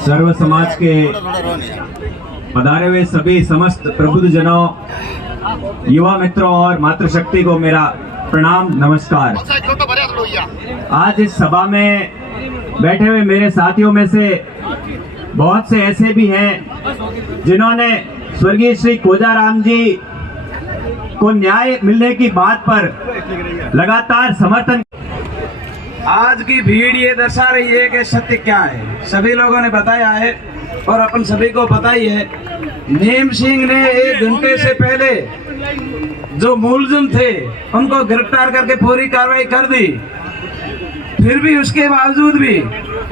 सर्व समाज के पधारे हुए सभी समस्त प्रबुद्धजनों, युवा मित्रों और मातृशक्ति को मेरा प्रणाम नमस्कार। आज इस सभा में बैठे हुए मेरे साथियों में से बहुत से ऐसे भी हैं जिन्होंने स्वर्गीय श्री कोजाराम जी को न्याय मिलने की बात पर लगातार समर्थन। आज की भीड़ ये दर्शा रही है कि सत्य क्या है। सभी लोगों ने बताया है और अपन सभी को पता ही है, नीम सिंह ने 1 घंटे से पहले जो मुलजिम थे उनको गिरफ्तार करके पूरी कार्रवाई कर दी। फिर भी उसके बावजूद भी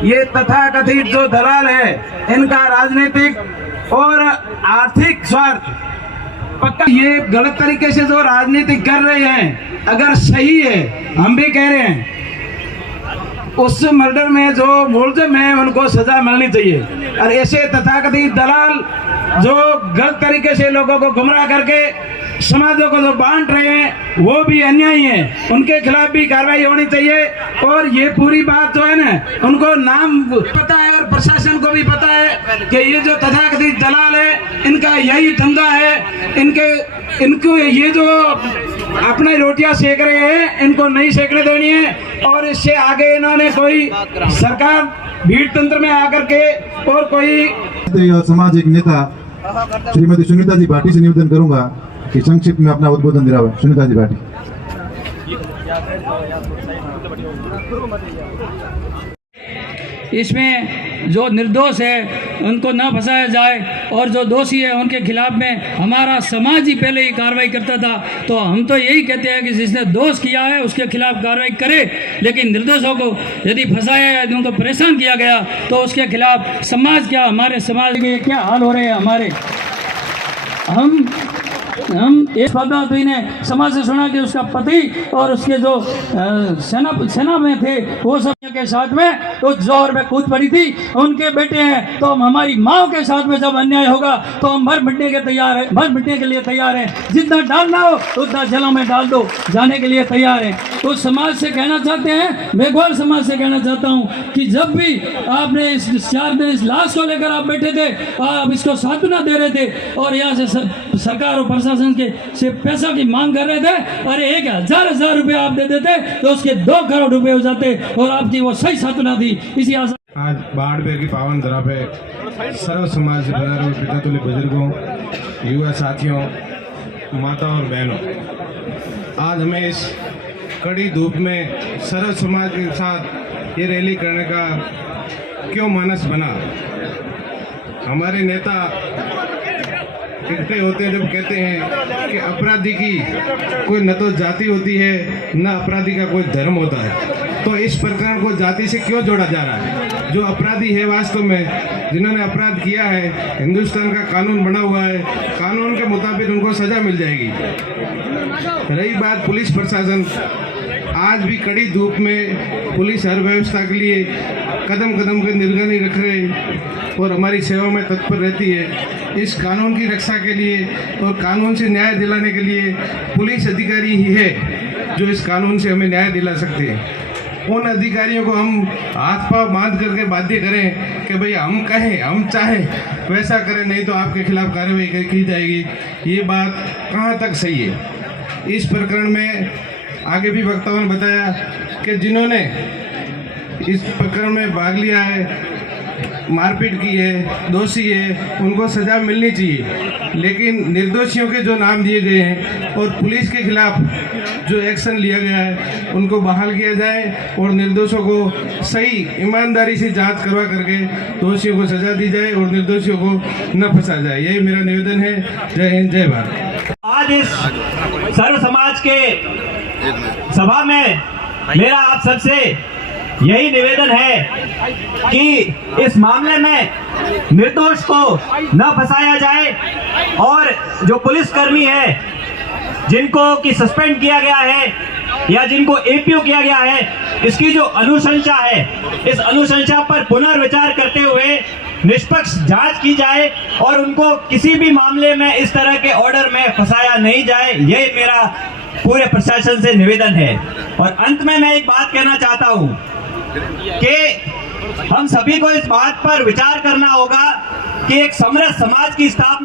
ये तथाकथित जो दलाल है, इनका राजनीतिक और आर्थिक स्वार्थ पक्का, ये गलत तरीके से जो राजनीति कर रहे हैं, अगर सही है, हम भी कह रहे हैं उस मर्डर में जो मुलजिम है उनको सजा मिलनी चाहिए। और ऐसे तथाकथित दलाल जो गलत तरीके से लोगों को गुमराह करके समाजों को जो बांट रहे हैं वो भी अन्यायी है, उनके खिलाफ भी कार्रवाई होनी चाहिए। और ये पूरी बात जो है ना, उनको नाम पता है और प्रशासन को भी पता है कि ये जो तथाकथित दलाल है इनका यही धंधा है। इनको ये जो अपने रोटियां सेक रहे हैं, इनको नहीं सेकने देनी है। और इससे आगे इन्होंने कोई सरकार भीड़ तंत्र में आकर के और कोई सामाजिक नेता श्रीमती सुनीता जी भाटी से निवेदन करूंगा कि संक्षिप्त में अपना उद्बोधन दिलावे। सुनीता जी भाटी। इसमें जो निर्दोष है उनको न फंसाया जाए और जो दोषी है उनके खिलाफ में हमारा समाज ही पहले ही कार्रवाई करता था। तो हम तो यही कहते हैं कि जिसने दोष किया है उसके खिलाफ कार्रवाई करे, लेकिन निर्दोषों को यदि फंसाया या उनको परेशान किया गया तो उसके खिलाफ समाज क्या, हमारे समाज के क्या हाल हो रहे हैं हमारे। हम एक पदार्थी ने समाज से सुना कि उसका पति और उसके जो सेना में थे वो सब के साथ में तो जोर में कूद पड़ी थी, उनके बेटे हैं। तो हम हमारी माँ के साथ में जब अन्याय होगा तो हम मर मिटने के तैयार हैं, मर मिटने के लिए तैयार हैं। जितना डालना हो उतना जलों में डाल दो, जाने के लिए तैयार हैं। तो समाज से कहना चाहते हैं, मेघवाल समाज से कहना चाहता हूँ कि जब भी आपने इस 4 दिन इस लाश को लेकर आप बैठे थे, आप इसको सांत्वना दे रहे थे और यहाँ से सरकार और प्रशासन के से पैसा की मांग कर रहे थे। अरे 1000 रुपए आप दे देते तो उसके 2 करोड़ रुपए हो जाते और आपकी वो सही सांत्वना थी। इसी आशा आज बाढ़ की पावन धरा पे सर्व समाज पिता तुल्य बुजुर्गों, युवा साथियों, माता और बहनों, आज हमें इस कड़ी धूप में सर्व समाज के साथ ये रैली करने का क्यों मानस बना। हमारे नेता इकट्ठे होते हैं जब कहते हैं कि अपराधी की कोई न तो जाति होती है न अपराधी का कोई धर्म होता है, तो इस प्रकरण को जाति से क्यों जोड़ा जा रहा है। जो अपराधी है वास्तव में, जिन्होंने अपराध किया है, हिंदुस्तान का कानून बना हुआ है, कानून के मुताबिक उनको सजा मिल जाएगी। रही बात पुलिस प्रशासन, आज भी कड़ी धूप में पुलिस हर व्यवस्था के लिए कदम कदम की निगरानी रख रहे और हमारी सेवा में तत्पर रहती है। इस कानून की रक्षा के लिए और कानून से न्याय दिलाने के लिए पुलिस अधिकारी ही है जो इस कानून से हमें न्याय दिला सकते हैं। उन अधिकारियों को हम हाथ पांव बांध करके बाध्य करें कि भाई हम कहें, हम चाहें वैसा करें, नहीं तो आपके खिलाफ कार्रवाई की जाएगी, ये बात कहाँ तक सही है। इस प्रकरण में आगे भी वक्ताओं ने बताया कि जिन्होंने इस प्रकरण में भाग लिया है, मारपीट की है, दोषी है, उनको सजा मिलनी चाहिए। लेकिन निर्दोषियों के जो नाम दिए गए हैं और पुलिस के खिलाफ जो एक्शन लिया गया है उनको बहाल किया जाए और निर्दोषों को सही ईमानदारी से जांच करवा करके दोषियों को सजा दी जाए और निर्दोषियों को न फंसा जाए। यही मेरा निवेदन है। जय हिंद, जय भारत। आज इस सर्व समाज के सभा में मेरा आप सबसे यही निवेदन है कि इस मामले में निर्दोष को न फंसाया जाए और जो पुलिसकर्मी है जिनको कि सस्पेंड किया गया है या जिनको एपीओ किया गया है, इसकी जो अनुशंसा है, इस अनुशंसा पर पुनर्विचार करते हुए निष्पक्ष जांच की जाए और उनको किसी भी मामले में इस तरह के ऑर्डर में फंसाया नहीं जाए। यही मेरा पूरे प्रशासन से निवेदन है। और अंत में मैं एक बात कहना चाहता हूं कि हम सभी को इस बात पर विचार करना होगा कि एक समरस समाज की स्थापना